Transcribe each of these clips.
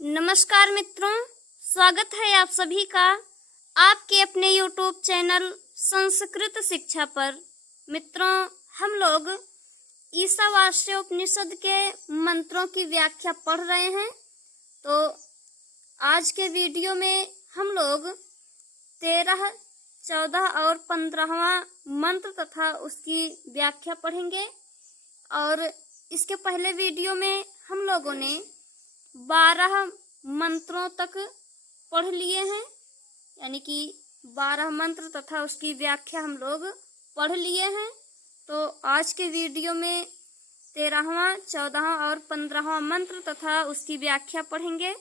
नमस्कार मित्रों, स्वागत है आप सभी का आपके अपने YouTube चैनल संस्कृत शिक्षा पर। मित्रों, हम लोग ईशावास्य उपनिषद के मंत्रों की व्याख्या पढ़ रहे हैं। तो आज के वीडियो में हम लोग 13, 14 और 15वां मंत्र तथा उसकी व्याख्या पढ़ेंगे। और इसके पहले वीडियो में हम लोगों ने 12 मंत्रों तक पढ़ लिए हैं, यानी कि 12 मंत्र तथा उसकी व्याख्या हम लोग पढ़ लिए हैं। तो आज के वीडियो में 13वां, 14वां और 15वां मंत्र तथा उसकी व्याख्या पढ़ेंगे।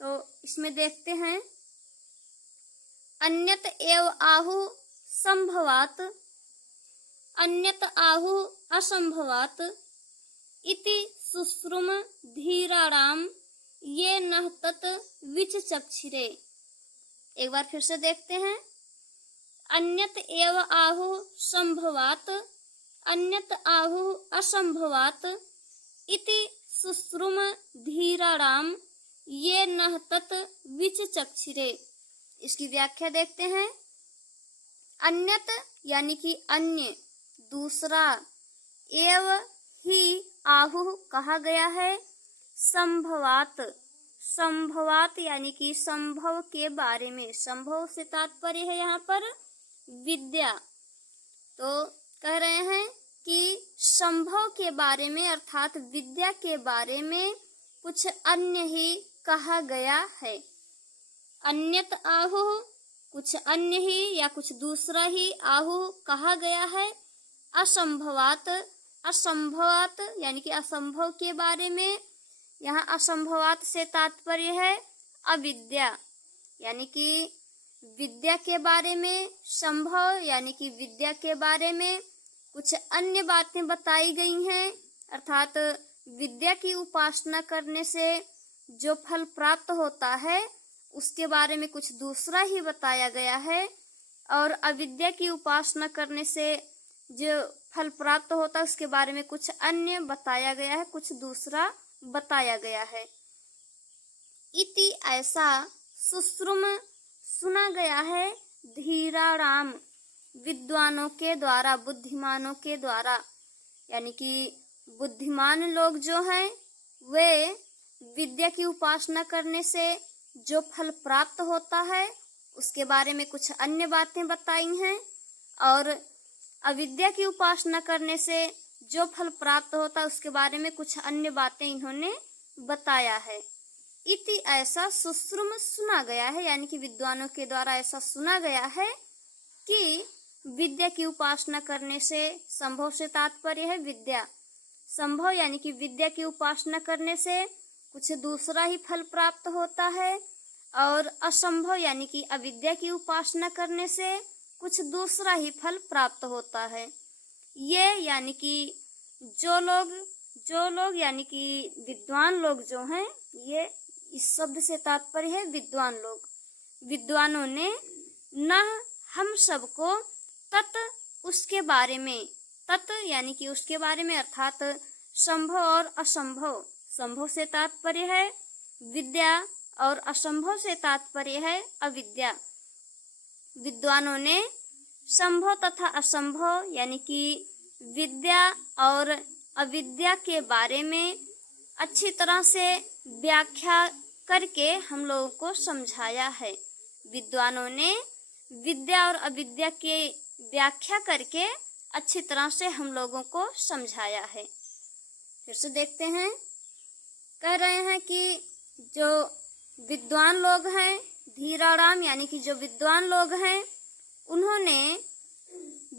तो इसमें देखते हैं। अन्यत एव आहु संभवात, अन्यत आहु असंभवात इति शुश्रुम धीराणाम ये नह तत् विचचक्षिरे। एक बार फिर से देखते हैं। अन्यत एव आहु संभवात, अन्यत आहु असंभवात इति शुश्रुम धीराणाम ये नह तत् विचचक्षिरे। इसकी व्याख्या देखते हैं। अन्यत यानी कि अन्य, दूसरा, एव ही आहु कहा गया है, संभवात, संभवात यानी कि संभव के बारे में। संभव से तात्पर्य है यहाँ पर विद्या। तो कह रहे हैं कि संभव के बारे में अर्थात विद्या के बारे में कुछ अन्य ही कहा गया है। अन्यत आहु कुछ अन्य ही या कुछ दूसरा ही आहु कहा गया है। असंभवात, असंभवात यानी कि असंभव के बारे में। यहाँ असंभवात से तात्पर्य है अविद्या, यानी कि विद्या के बारे में। संभव यानी कि विद्या के बारे में कुछ अन्य बातें बताई गई हैं, अर्थात विद्या की उपासना करने से जो फल प्राप्त होता है उसके बारे में कुछ दूसरा ही बताया गया है। और अविद्या की उपासना करने से जो फल प्राप्त होता है उसके बारे में कुछ अन्य बताया गया है, कुछ दूसरा बताया गया है। इति ऐसा शुश्रुम सुना गया है धीराणाम विद्वानों के द्वारा, बुद्धिमानों के द्वारा, यानी कि बुद्धिमान लोग जो हैं वे विद्या की उपासना करने से जो फल प्राप्त होता है उसके बारे में कुछ अन्य बातें बताई हैं। और अविद्या की उपासना करने से जो फल प्राप्त होता है उसके बारे में कुछ अन्य बातें इन्होंने बताया है। इति ऐसा शुश्रुम सुना गया है, यानी कि विद्वानों के द्वारा ऐसा सुना गया है कि विद्या की उपासना करने से, संभव से तात्पर्य है विद्या, संभव यानी कि विद्या की उपासना करने से कुछ दूसरा ही फल प्राप्त होता है। और असंभव यानी कि अविद्या की उपासना करने से कुछ दूसरा ही फल प्राप्त होता है। ये यानी कि जो लोग यानी कि विद्वान लोग जो हैं, ये इस शब्द से तात्पर्य है विद्वान लोग। विद्वानों ने न हम सबको तत् उसके बारे में, तत् यानी कि उसके बारे में अर्थात संभव और असंभव, संभव से तात्पर्य है विद्या और असंभव से तात्पर्य है अविद्या। विद्वानों ने संभव तथा असंभव यानी कि विद्या और अविद्या के बारे में अच्छी तरह से व्याख्या करके हम लोगों को समझाया है। विद्वानों ने विद्या और अविद्या के व्याख्या करके अच्छी तरह से हम लोगों को समझाया है। फिर से देखते हैं। कह रहे हैं कि जो विद्वान लोग हैं, धीराणाम यानी कि जो विद्वान लोग हैं, उन्होंने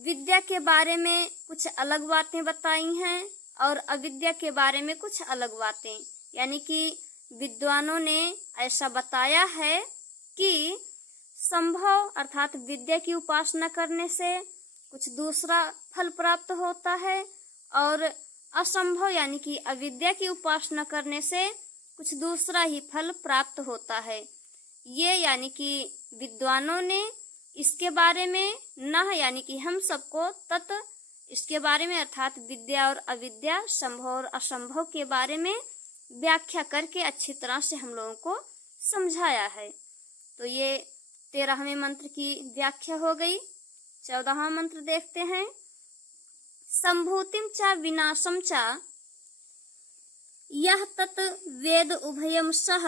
विद्या के बारे में कुछ अलग बातें बताई हैं और अविद्या के बारे में कुछ अलग बातें, यानी कि विद्वानों ने ऐसा बताया है कि संभव अर्थात विद्या की उपासना करने से कुछ दूसरा फल प्राप्त होता है। और असंभव यानी कि अविद्या की उपासना करने से कुछ दूसरा ही फल प्राप्त होता है। ये यानी कि विद्वानों ने इसके बारे में न यानी कि हम सबको तत् इसके बारे में अर्थात विद्या और अविद्या, संभव और असंभव के बारे में व्याख्या करके अच्छी तरह से हम लोगों को समझाया है। तो ये 13वें मंत्र की व्याख्या हो गई। 14वां मंत्र देखते हैं। संभूतिम च विनाशम च यह तत् वेद उभयम सह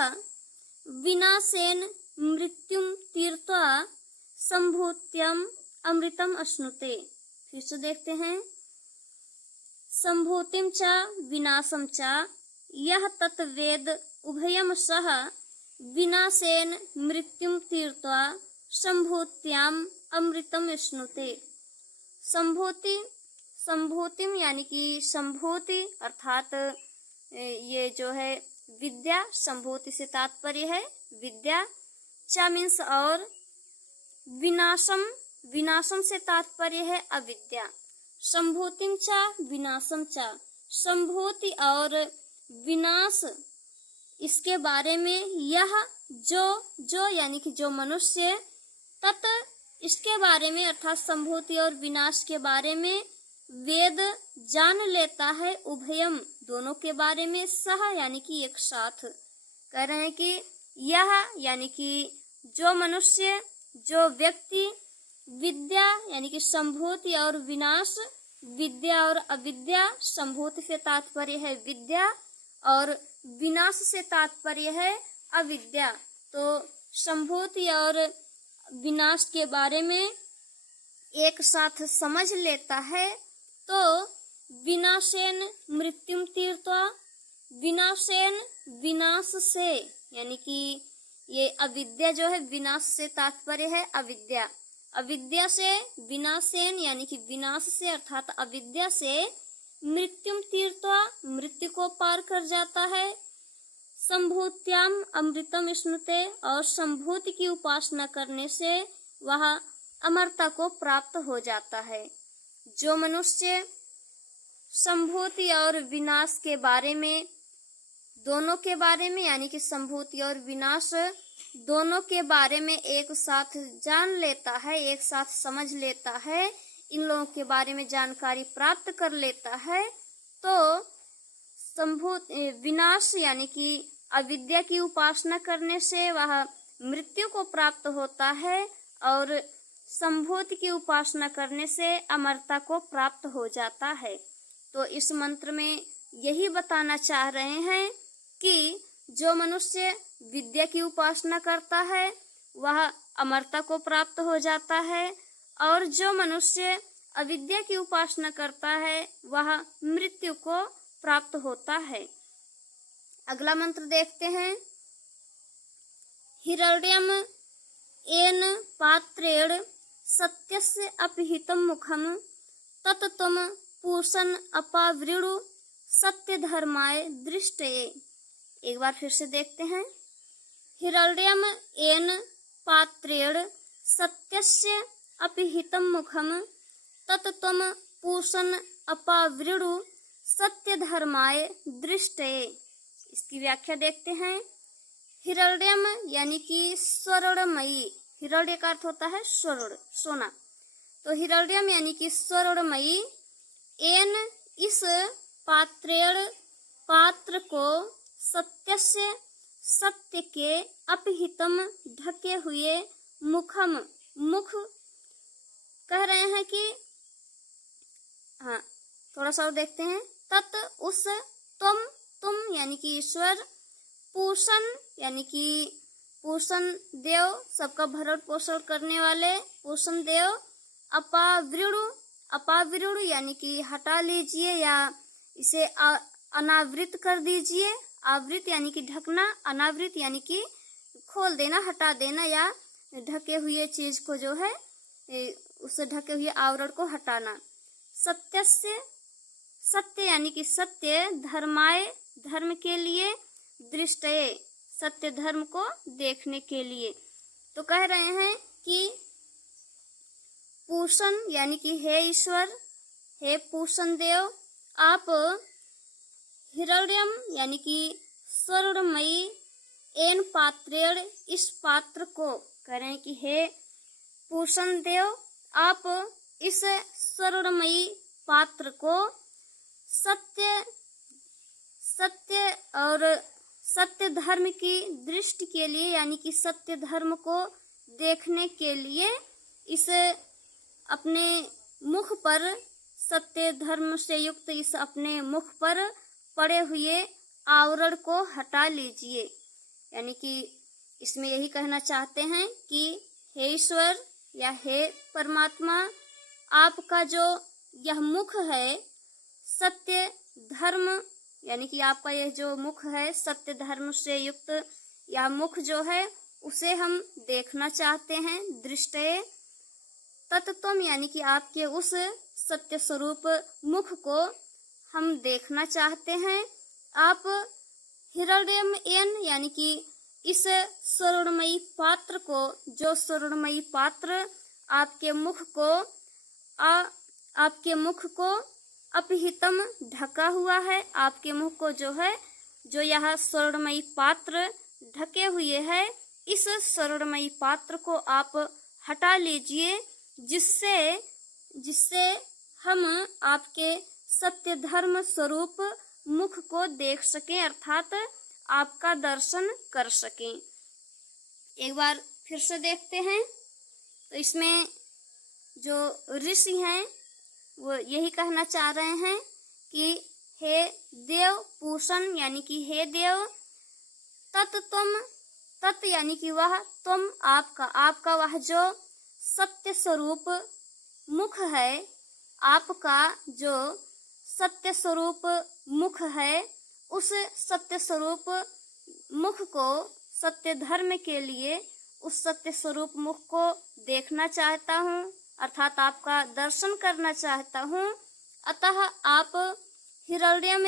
विनाशेन मृत्युम तीर्त्वा संभूत्यम अमृतम अश्नुते। फिर से देखते हैं। संभूतिम च विनाशम च यह तत् वेद उभयम सह विनाशेन मृत्युम तीर्त्वा संभूत्याम अमृतम अश्नुते। संभूतिम यानी कि संभूति अर्थात ये जो है विद्या, संभूति से तात्पर्य है विद्या। च मीन्स और, विनाशम से तात्पर्य है अविद्या। संभूतिम च विनाशम च, संभूति और विनाश इसके बारे में यह जो यानी कि जो मनुष्य तत् इसके बारे में अर्थात संभूति और विनाश के बारे में वेद जान लेता है, उभयम दोनों के बारे में, सह यानी कि एक साथ। कह रहे हैं कि यह यानी कि जो मनुष्य, जो व्यक्ति विद्या यानी कि संभूति और विनाश, विद्या और अविद्या, संभूति से तात्पर्य है विद्या और विनाश से तात्पर्य है अविद्या। तो संभूति और विनाश के बारे में एक साथ समझ लेता है तो विनाशेन मृत्युम तीर्त्वा, विनाशेन विनाश से यानी कि ये अविद्या जो है विनाश से तात्पर्य है अविद्या, अविद्या से विनाशेन यानी कि विनाश से अर्थात अविद्या से मृत्युम तीर्त्वा मृत्यु को पार कर जाता है। संभूत्याम अमृतम स्नुते, और संभूति की उपासना करने से वह अमरता को प्राप्त हो जाता है। जो मनुष्य संभूति और विनाश के बारे में, दोनों के बारे में यानी कि संभूति और विनाश दोनों के बारे में एक साथ जान लेता है, एक साथ समझ लेता है, इन लोगों के बारे में जानकारी प्राप्त कर लेता है, तो विनाश यानी कि अविद्या की उपासना करने से वह मृत्यु को प्राप्त होता है और संभूति की उपासना करने से अमरता को प्राप्त हो जाता है। तो इस मंत्र में यही बताना चाह रहे हैं कि जो मनुष्य विद्या की उपासना करता है वह अमरता को प्राप्त हो जाता है और जो मनुष्य अविद्या की उपासना करता है वह मृत्यु को प्राप्त होता है। अगला मंत्र देखते हैं। हिरण्यम एन पात्रेण सत्यस्य अपहितं मुखम तत्त्वम पूषण अपावृणु सत्य धर्माय दृष्टये। एक बार फिर से देखते हैं। हिरण्यम एन पात्रेण सत्यस्य अपहितं मुखम तत्त्वम पूषण अपावृणु सत्य धर्माय दृष्टये। इसकी व्याख्या देखते हैं। हिरण्यम यानी कि स्वर्णमयी, हिरण्य का अर्थ होता है स्वर्ण, सोना। तो हिरण्यम यानी कि स्वर्णमयी, एन इस पात्रेण पात्र को, सत्यस्य सत्य के, अपहितम ढके हुए, मुखम मुख, कह रहे हैं कि हाँ थोड़ा सा और देखते हैं। तत् उस, तुम यानी कि ईश्वर, पूषण यानी कि पूषण देव, सबका भरण पोषण करने वाले पूषण देव, अपावृणु यानी कि हटा लीजिए या इसे अनावृत कर दीजिए। आवृत यानी कि ढकना, अनावृत यानी कि खोल देना, हटा देना या ढके हुए चीज को जो है उसे ढके हुए आवरण को हटाना। सत्यस्य, सत्य यानी कि सत्य, धर्माय धर्म के लिए, दृष्टये सत्य धर्म को देखने के लिए। तो कह रहे हैं कि पूषण यानी कि हे ईश्वर, हे पूषण देव, आप हिरण्यम यानी कि स्वर्णमयी, एन पात्रेण इस पात्र को, कह रहे हैं कि हे पूषण देव आप इस स्वर्णमयी पात्र को सत्य और सत्य धर्म की दृष्टि के लिए, यानी कि सत्य धर्म को देखने के लिए इस अपने मुख पर, सत्य धर्म से युक्त इस अपने मुख पर पड़े हुए आवरण को हटा लीजिए। यानी कि इसमें यही कहना चाहते हैं कि हे ईश्वर या हे परमात्मा, आपका जो यह मुख है सत्य धर्म, यानी कि आपका यह जो मुख है सत्य धर्म से युक्त यह मुख जो है उसे हम देखना चाहते हैं। दृष्टये तत्त्वम, यानी कि आपके उस सत्य स्वरूप मुख को हम देखना चाहते हैं। आप हिरण्यम एन, यानी कि इस स्वर्णमयी पात्र को, जो स्वर्णमयी पात्र आपके मुख को अपहितम ढका हुआ है, आपके मुख को जो है, जो यह स्वर्णमयी पात्र ढके हुए है, इस स्वर्णमयी पात्र को आप हटा लीजिए, जिससे हम आपके सत्य धर्म स्वरूप मुख को देख सकें, अर्थात आपका दर्शन कर सकें। एक बार फिर से देखते हैं। तो इसमें जो ऋषि हैं वो यही कहना चाह रहे हैं कि हे देव पूषण, यानी कि हे देव, तत् यानी कि वह तुम, आपका वह जो सत्य स्वरूप मुख है, आपका जो सत्य स्वरूप मुख है, उस सत्य स्वरूप मुख को, सत्य धर्म के लिए उस सत्य स्वरूप मुख को देखना चाहता हूँ, अर्थात आपका दर्शन करना चाहता हूँ। अतः आप हिरण्यम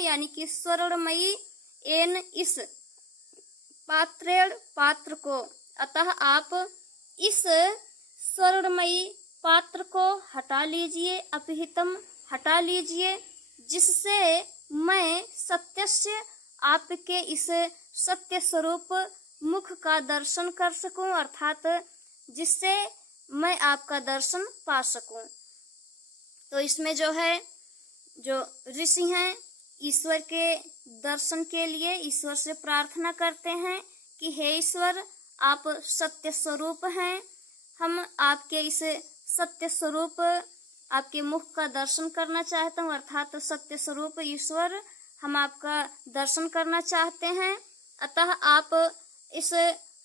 यानी कि स्वर्णमयी एन, इस पात्र को, अतः आप इस स्वर्णमयी पात्र को हटा लीजिए, अपहितम हटा लीजिए, जिससे मैं सत्यस्य, आपके इस सत्य स्वरूप मुख का दर्शन कर सकूं, अर्थात जिससे मैं आपका दर्शन पा सकूं। तो इसमें जो है, जो ऋषि हैं ईश्वर के दर्शन के लिए ईश्वर से प्रार्थना करते हैं कि हे ईश्वर, आप सत्य स्वरूप हैं, हम आपके इस सत्य स्वरूप, आपके मुख का दर्शन करना चाहता हूँ, अर्थात सत्य स्वरूप ईश्वर, हम आपका दर्शन करना चाहते हैं। अतः आप इस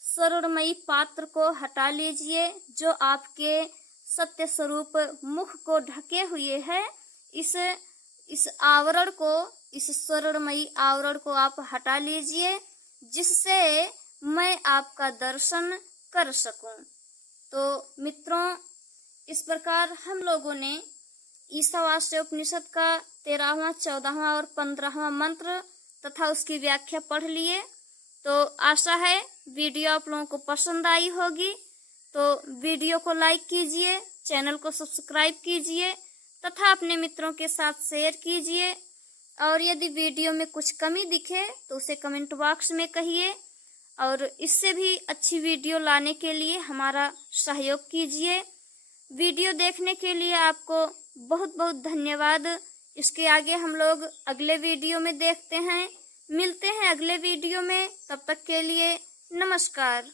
स्वर्णमयी पात्र को हटा लीजिए, जो आपके सत्य स्वरूप मुख को ढके हुए है, इस आवरण को, इस स्वर्णमयी आवरण को आप हटा लीजिए, जिससे मैं आपका दर्शन कर सकूं। तो मित्रों, इस प्रकार हम लोगों ने ईशावास्य उपनिषद का 13वां, 14वां और 15वां मंत्र तथा उसकी व्याख्या पढ़ लिए। तो आशा है वीडियो आप लोगों को पसंद आई होगी। तो वीडियो को लाइक कीजिए, चैनल को सब्सक्राइब कीजिए तथा अपने मित्रों के साथ शेयर कीजिए। और यदि वीडियो में कुछ कमी दिखे तो उसे कमेंट बॉक्स में कहिए, और इससे भी अच्छी वीडियो लाने के लिए हमारा सहयोग कीजिए। वीडियो देखने के लिए आपको बहुत बहुत धन्यवाद। इसके आगे हम लोग अगले वीडियो में देखते हैं। मिलते हैं अगले वीडियो में, तब तक के लिए नमस्कार।